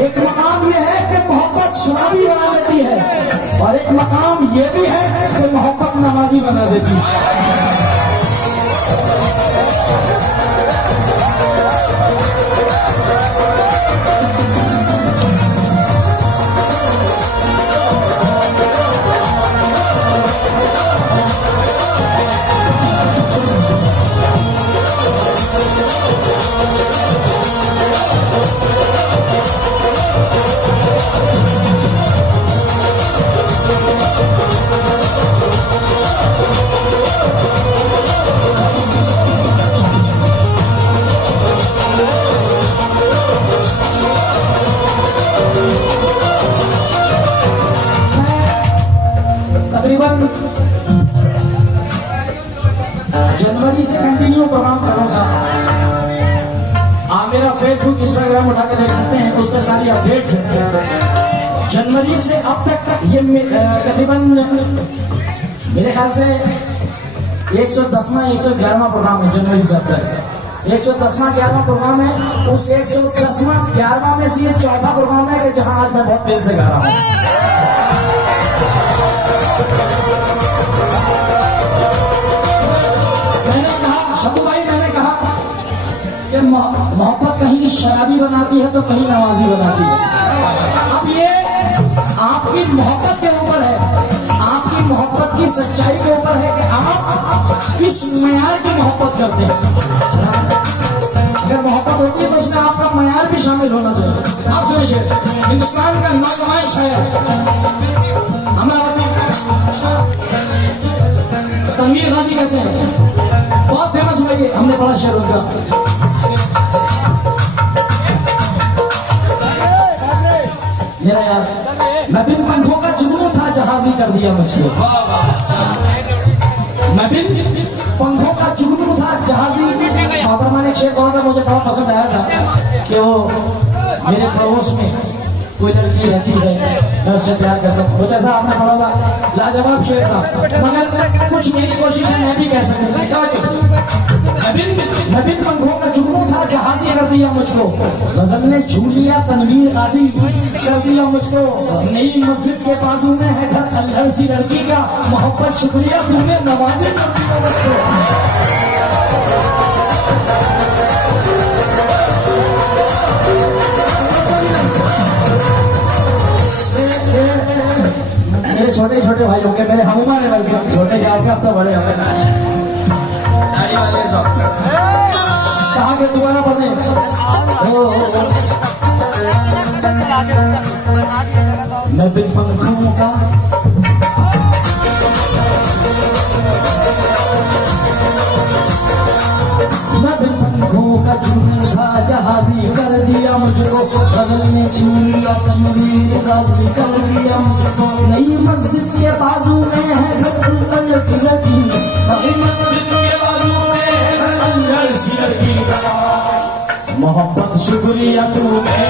एक मकाम ये है कि मोहब्बत शराबी बना देती है, और एक मकाम ये भी है कि मोहब्बत नमाजी बना देती है। जनवरी से कंटिन्यू प्रोग्राम कर रहा हूँ साहब। आप मेरा फेसबुक इंस्टाग्राम उठा के देख सकते हैं, उस पर सारी अपडेट्स हैं। जनवरी से अब तक ये तकरीबन मेरे ख्याल से 110वां 111वां प्रोग्राम है। जनवरी से अब तक 110वां 11वां प्रोग्राम है। उस 110वां 11वां में से ये चौथा प्रोग्राम है कि जहां आज मैं बहुत दिल से गा रहा हूँ। मोहब्बत कहीं शराबी बनाती है तो कहीं नवाजी बनाती है। अब ये आपकी मोहब्बत के ऊपर है, आपकी मोहब्बत की सच्चाई के ऊपर है कि आप किस मयार की मोहब्बत करते हैं। अगर मोहब्बत होती है तो उसमें आपका मयार भी शामिल होना चाहिए। आप सुनिए, हिंदुस्तान का नौजवान शायर अमरावती तनवीर गाजी कहते हैं, बहुत फेमस हुआ ये, हमने पढ़ा शेर उनका। मेरा यार, मैं बिन पंखों का जुगनू था जहाजी कर दिया मुझको। मैं बिन पंखों का जुगनू था जहाजी। मोहतरमा ने एक शेर पढ़ा था, मुझे बड़ा पसंद आया था कि वो मेरे पड़ोस में कोई लड़की रहती है, मैं उससे प्यार करता हूँ। कुछ ऐसा आपने पढ़ा था, लाजवाब शेर था, मगर कुछ मेरी कोशिश है मैं भी कह सकूँ। मैं बिन पंखों का जुगनू था जहाजी कर दिया मुझको, गजल ने छू लिया तनवीर गाजी कर दिया मुझको। नई मस्जिद के बाजू में है घर अल्हड़ सी लड़की का, मोहब्बत शुक्रिया तुमने नवाजी कर दिया मुझको। मेरे छोटे छोटे भाई होंगे, मेरे हम उम्र है, बल्कि छोटे क्या होंगे, अब तो बड़े होंगे। दाढ़ी वाले सब कहा के दोबारा बने। मैं बिन पंखों का जुगनू था जहाजी कर दिया मुझको, गजल ने छू लिया तनवीर गाजी कर दिया मुझको। नई मस्जिद के बाजू में है घर अल्हड़ की लड़की, नई मस्जिद के बाजू में है घर अल्हड़ सी लड़की का, मोहब्बत शुक्रिया तूने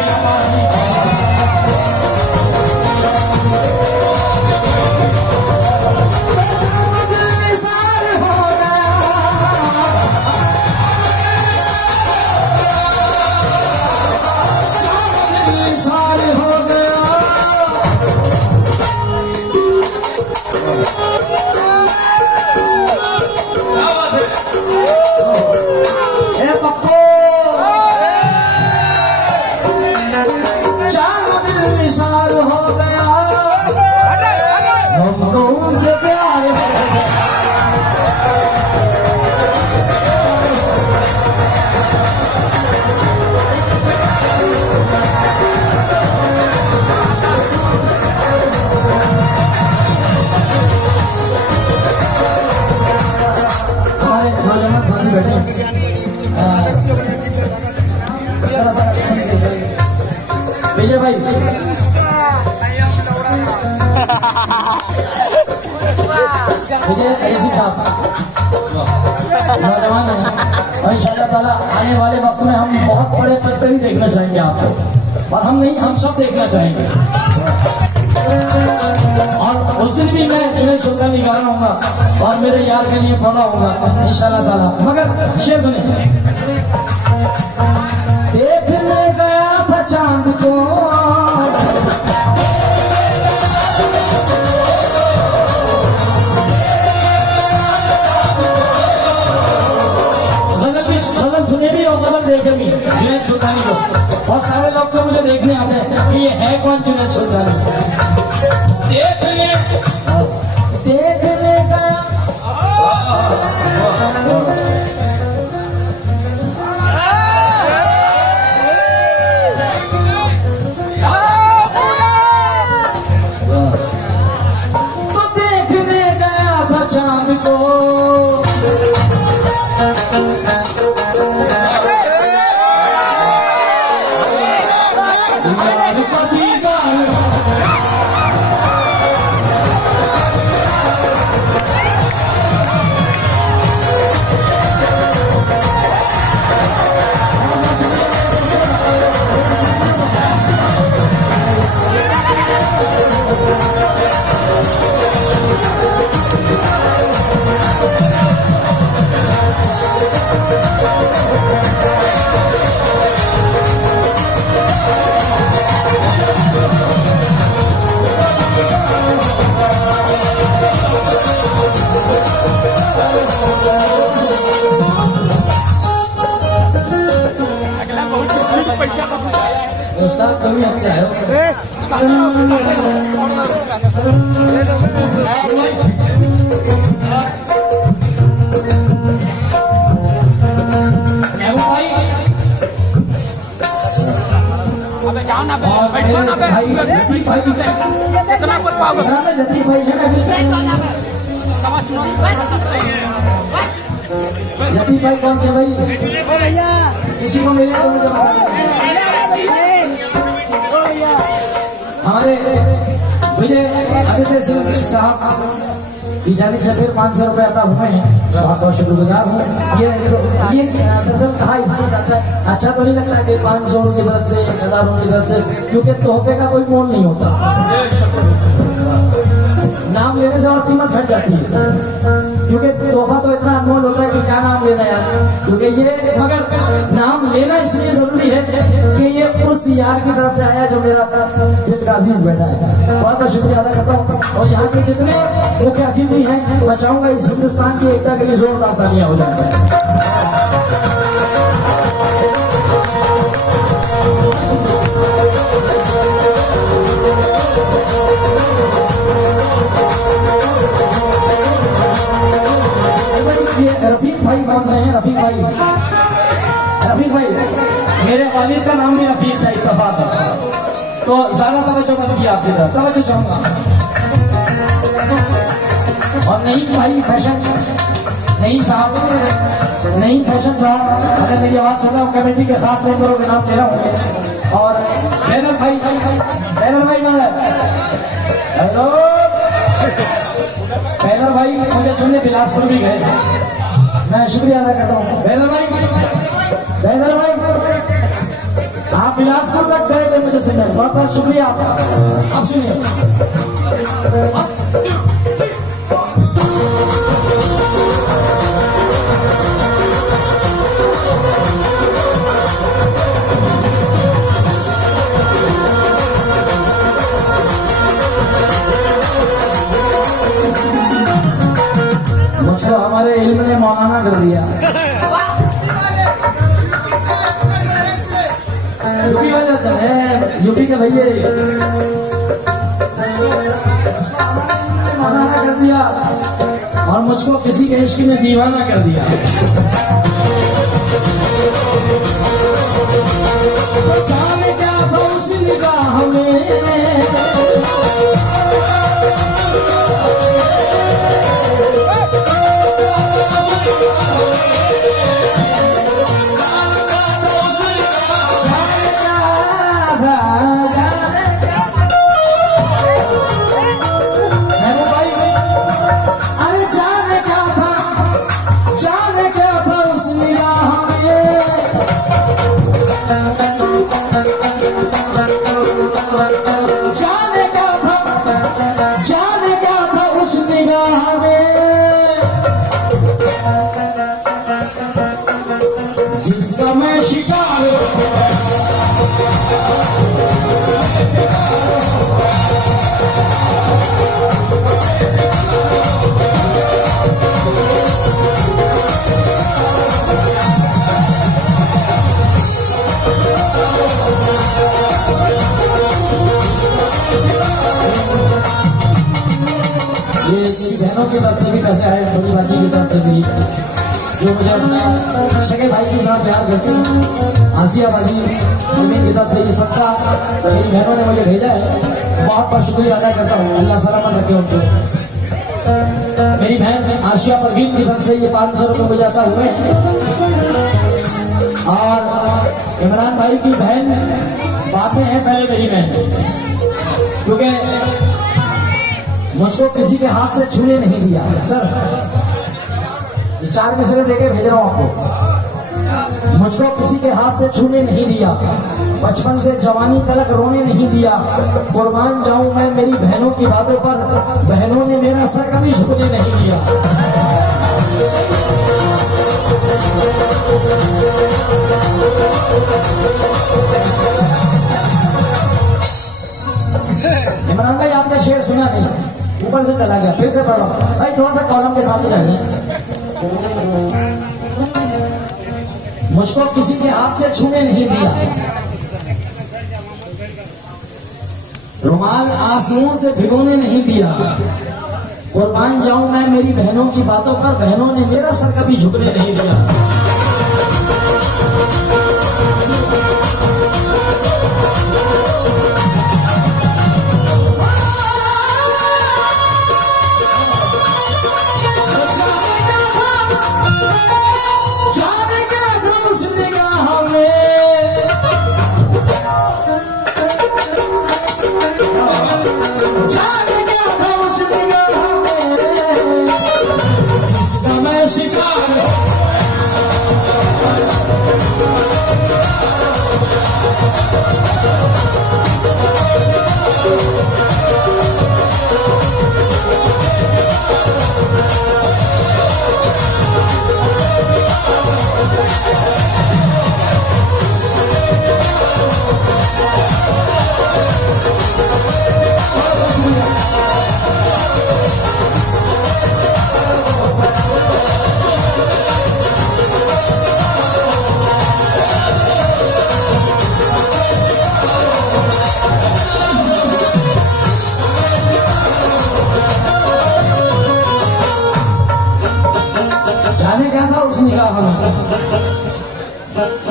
विजय भाई विजय ऐसी साहब नौजवान है, और इंशाअल्लाह ताला आने वाले वक्त में हम बहुत बड़े पद पे भी देखना चाहेंगे आपको, और हम नहीं, हम सब देखना चाहेंगे। और उस दिन भी मैं जुने शुक्र नहीं गा रहा हूँ और मेरे यार के लिए पढ़ा होगा इंशाअल्लाह ताला। मगर शेर सुने, देखने गया था चांद को बेदमी जुनैद सुल्तानी को। बहुत सारे लोग तो मुझे देखने आते हैं कि ये है कौन जुनैद सुल्तानी। देखने गया तो देखने गया था चांद को, कमी क्या है जती भाई कौन से भाई किसी को मिले तो मुझे हमारे विजय आदित्य सिंह साहब की जानिब से फिर 500 रुपए अदा हुए हैं। बहुत बहुत शुक्रगुजार हूँ। ये दरअसल कहा इसलिए जाता है, अच्छा तो नहीं लगता कि 500 की तरफ से 1000 की तरफ से, क्योंकि तोहफे का कोई मोल नहीं होता। नाम लेने से और कीमत घट जाती है, क्योंकि तोहफा तो इतना अनमोल होता है कि क्या नाम लेना यार। क्योंकि ये मगर नाम लेना इसलिए जरूरी है कि ये उस यार की तरफ से आया जो मेरा दिल का अजीज बैठा है। बहुत बहुत शुक्रिया अदा करता हूँ। और यहाँ के जितने मुख्य अतिथि हैं, मैं चाहूंगा इस हिंदुस्तान की एकता के लिए जोरदार तालियां हो जाए। रफीक भाई कौन से हैं? रफीक भाई मेरे वालिद का नाम भी रफीक था, इत्तफाक है, तो ज्यादा तवज्जो मत किया आपकी तरफ, तवज्जो चाहूंगा। और नहीं फैशन साहब अगर मेरी आवाज सुन रहा हूँ, कमेटी के खास मेंबरों के नाम ले रहा हूँ। और बैनर भाई कौन है? हेलो बैनर भाई, मुझे सुनने बिलासपुर भी गए, मैं शुक्रिया अदा करता हूँ। बैनर भाई आप बिलासपुर तक गए थे मुझे सुनने, बहुत बहुत शुक्रिया आपका। आप सुनिए, मुझको हमारे इल्म ने मौलाना कर दिया। यूपी वाले है, यूपी के भैया मौलाना कर दिया और मुझको किसी के इश्क में दीवाना कर दिया। जाने क्या बस निगाह में जिसका मैं शिकार की तरफ से भी पैसे आए, बड़ी बाजी की तरफ से भी, जो मुझे अपने सगे भाई की तरह प्यार करती है, आसिया बाजी उन्हीं की तरफ से ये सबका मेरी बहनों ने मुझे भेजा है, बहुत बहुत शुक्रिया अदा करता हूँ। अल्लाह सलामत रखे उनको। मेरी बहन आशिया परवीन की तरफ से ये 500 रुपये मुझे अदा हुए, और इमरान भाई की बहन बातें हैं पहले मेरी बहन, क्योंकि मुझको किसी के हाथ से छूने नहीं दिया। सर 4 मिसरे देके भेज रहा हूं आपको। मुझको किसी के हाथ से छूने नहीं दिया, बचपन से जवानी तलक रोने नहीं दिया। कुर्बान जाऊं मैं मेरी बहनों की बातों पर, बहनों ने मेरा सर कभी झुकने नहीं दिया। इमरान भाई आपने शेर सुना नहीं, ऊपर से चला गया, फिर से पढ़ो भाई, थोड़ा सा कॉलम के सामने जाइए। मुझको किसी के हाथ से छूने नहीं दिया, रुमाल आंसुओं से भिगोने नहीं दिया। कुर्बान जाऊं मैं मेरी बहनों की बातों पर, बहनों ने मेरा सर कभी झुकने नहीं दिया। जाने क्या था उस निगाह में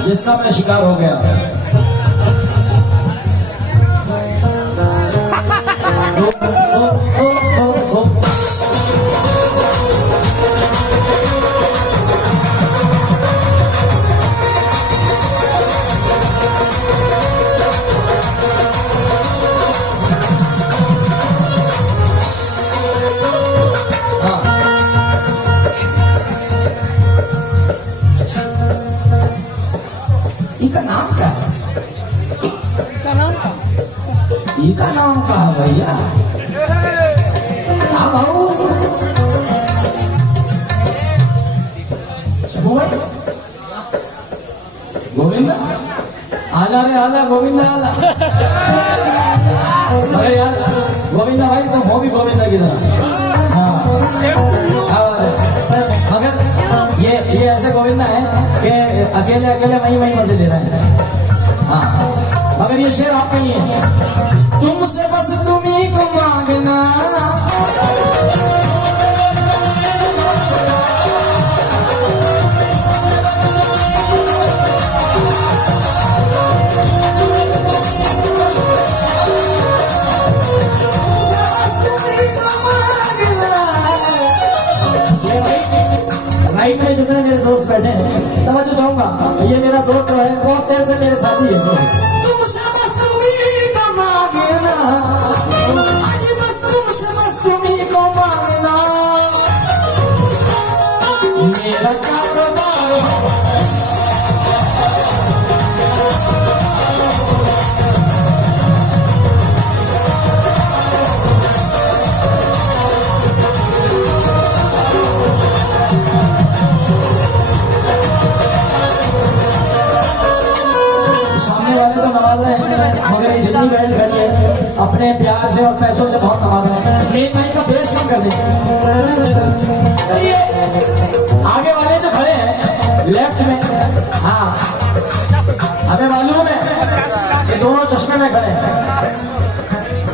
जिसका मैं शिकार हो गया। इनका नाम का भैया गोविंदा आला रे आला, गोविंदा आला। अरे यार गोविंदा भाई तुम हो भी गोविंदा की तरह। हाँ मगर ये ऐसे गोविंदा है कि अकेले अकेले वही मजे ले रहे हैं। हाँ मगर ये शेर आपके लिए है, तुमसे बस तुम्ही को मांगना, राइट में जितने मेरे दोस्त बैठे हैं तवज्जो चाहूंगा, ये मेरा दोस्त है, बहुत देर से मेरे साथी है। तुमसे बस तुम्ही को मांगना, आज बस तुमसे बस तुम्ही को मांगना, मेरा कारोबार मगर ये जितनी बैठ खड़ी है अपने प्यार से और पैसों से बहुत नवाज रहे हैं। मेन माइक का बेस कम कर देंगे। आगे वाले जो खड़े हैं लेफ्ट में, हाँ हमें मालूम है ये दोनों चश्मे में खड़े हैं,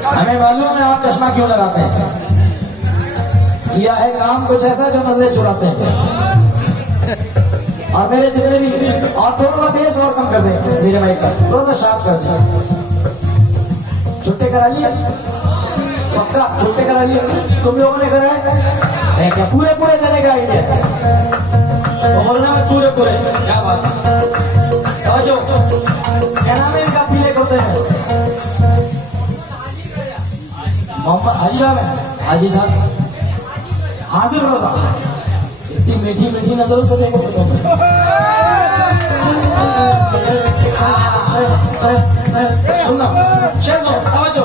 हमें मालूम है आप चश्मा क्यों लगाते हैं। किया है काम कुछ ऐसा जो नजरें चुराते हैं। और मेरे जितने भी और थोड़ा सा बेस और कम कर दे मेरे माइक का, थोड़ा सा शार्प कर दे। छुट्टे करा लिए पक्का, छुट्टे करा लिए तुम लोगों ने कराए क्या? पूरे पूरे देने का आइडिया तो बोलना में पूरे पूरे। क्या बात जो क्या नाम है इनका, पीले करते हैं मोहम्मद हाजी साहब है। हाजी साहब हाजिर होगा, इतनी मीठी मीठी नजरों से देखो सुनना शेर दो आवाज।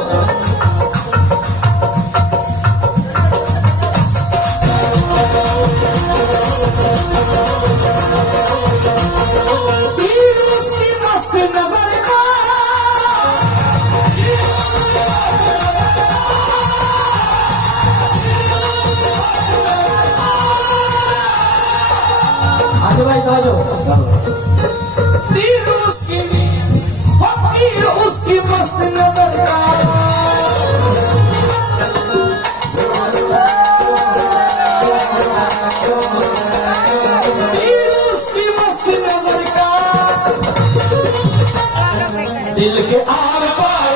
भाई तीर उसकी मस्त नजर का, तीर उसकी मस्त नजर का, दिल के आर पार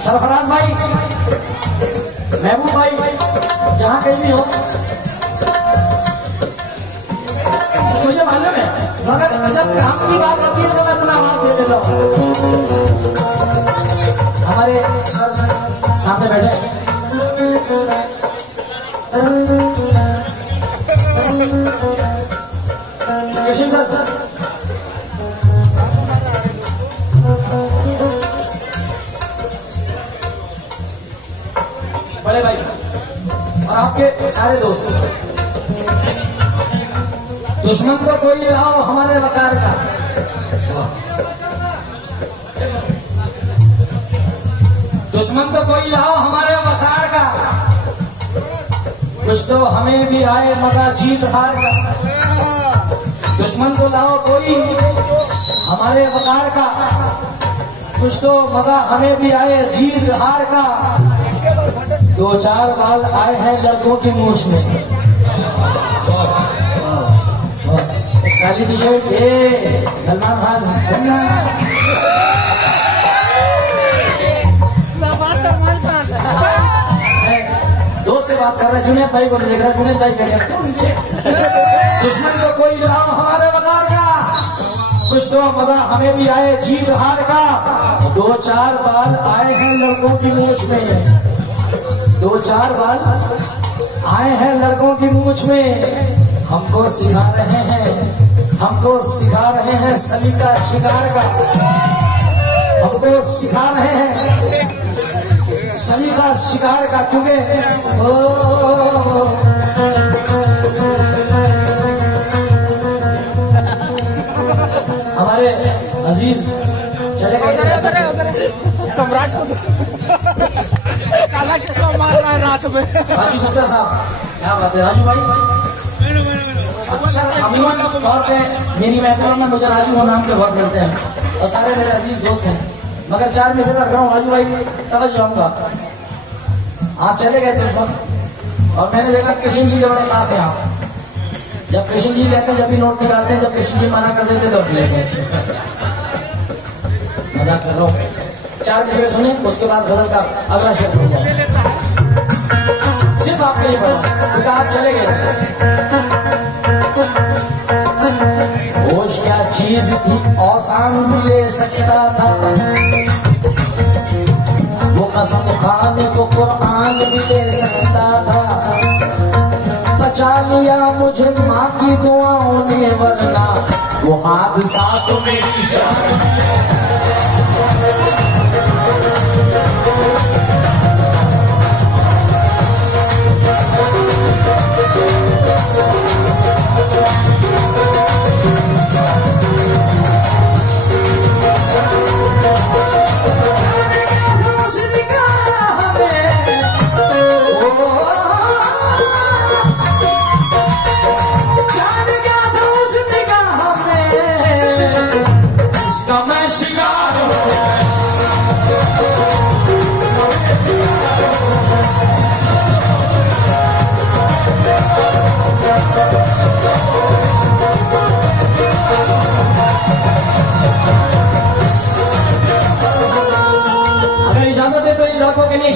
सरफराज भाई, महबूब भाई, जहां कहीं भी हो मुझे मालूम है, मगर जब काम की बात होती है तो मैं तुम्हें आवाज दे देता हूँ। हमारे सर सामने बैठे कृष्ण सर, बड़े भाई और आपके सारे दोस्तों, दुश्मन को कोई लाओ हमारे वकार का, दुश्मन को कोई लाओ हमारे वकार का, कुछ तो हमें भी आए मजा जीत हार का। दुश्मन को लाओ कोई हमारे वकार का, कुछ तो मजा हमें भी आए जीत हार का। दो चार बाल आए हैं लड़कों की मूछ में, काली टी शर्ट, ये सलमान खान दोस्त से बात कर रहे, जुनेद भाई को नहीं देख रहा, जुनेद भाई कह रहे दुश्मन को कोई लाओ हमारे वकार का, कुछ तो मजा हमें भी आए जीत हार का। दो चार बाल आए हैं लड़कों की मूछ में, दो चार बाल आए हैं लड़कों की मूछ में, हमको सिखा रहे हैं, हमको सिखा रहे हैं सलीका शिकार का, हमको सिखा रहे हैं सलीका शिकार का। क्योंकि हमारे अजीज चले गए सम्राट को काला चश्मा मार रहा है रात में। राजू गुप्ता साहब, क्या बात है राजू भाई। अच्छा अभिमान तौर पे मेरी महफिलों में मुझे राजू को नाम के बहुत मिलते हैं और सारे मेरे अजीज दोस्त हैं, मगर चार में से रख रहा हूँ राजू भाई, तवज्जो जाऊंगा। आप चले गए थे उस वक्त और मैंने देखा कृष्ण जी के बड़े पास है आप, जब कृष्ण जी कहते हैं जब भी नोट निकालते हैं, जब कृष्ण जी मना कर देते तो लेते हैं। मजाक कर रहा हूँ। चार शेर सुने, उसके बाद गजल का अगला शेर सुनूंगा, सिर्फ आपके लिए पढ़ा, आप चले गए। चीज थी औसान भी ले सकता था, वो कसम खाने को कुरान भी ले सकता था। बचा लिया मुझे माँ की दुआओं ने, वरना वो हादसा तो मेरी जान।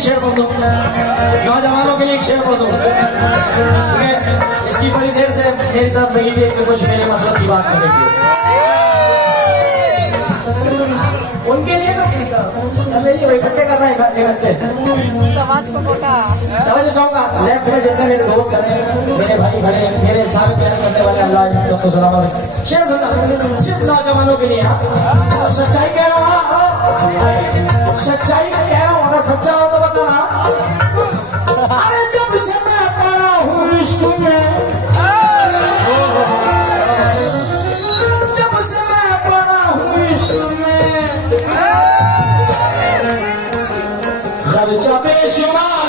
शेयर कर दो, नौजवानों के लिए एक शेयर कर दो। इसकी बड़ी देर से मेरी तरफ लगी हुई कि कुछ मेरे मतलब की बात करेंगे उनके लिए तो इकट्ठे करना है, इकट्ठे समाज को कोटा चाहूंगा। लेफ्ट में जितने मेरे दोस्त खड़े, मेरे भाई खड़े, मेरे साथ प्यार करने वाले, अल्लाह सबको सलामत। शेयर सुनना सिर्फ नौजवानों के लिए। सच्चाई कह रहा हूँ, सच्चाई कह रहा हूँ, अगर सच्चा हो तो बताना। अरे जब से मैं पड़ा हूँ इश्क में, जब से मैं पड़ा हूँ इश्क में, खर्चा बेशुमार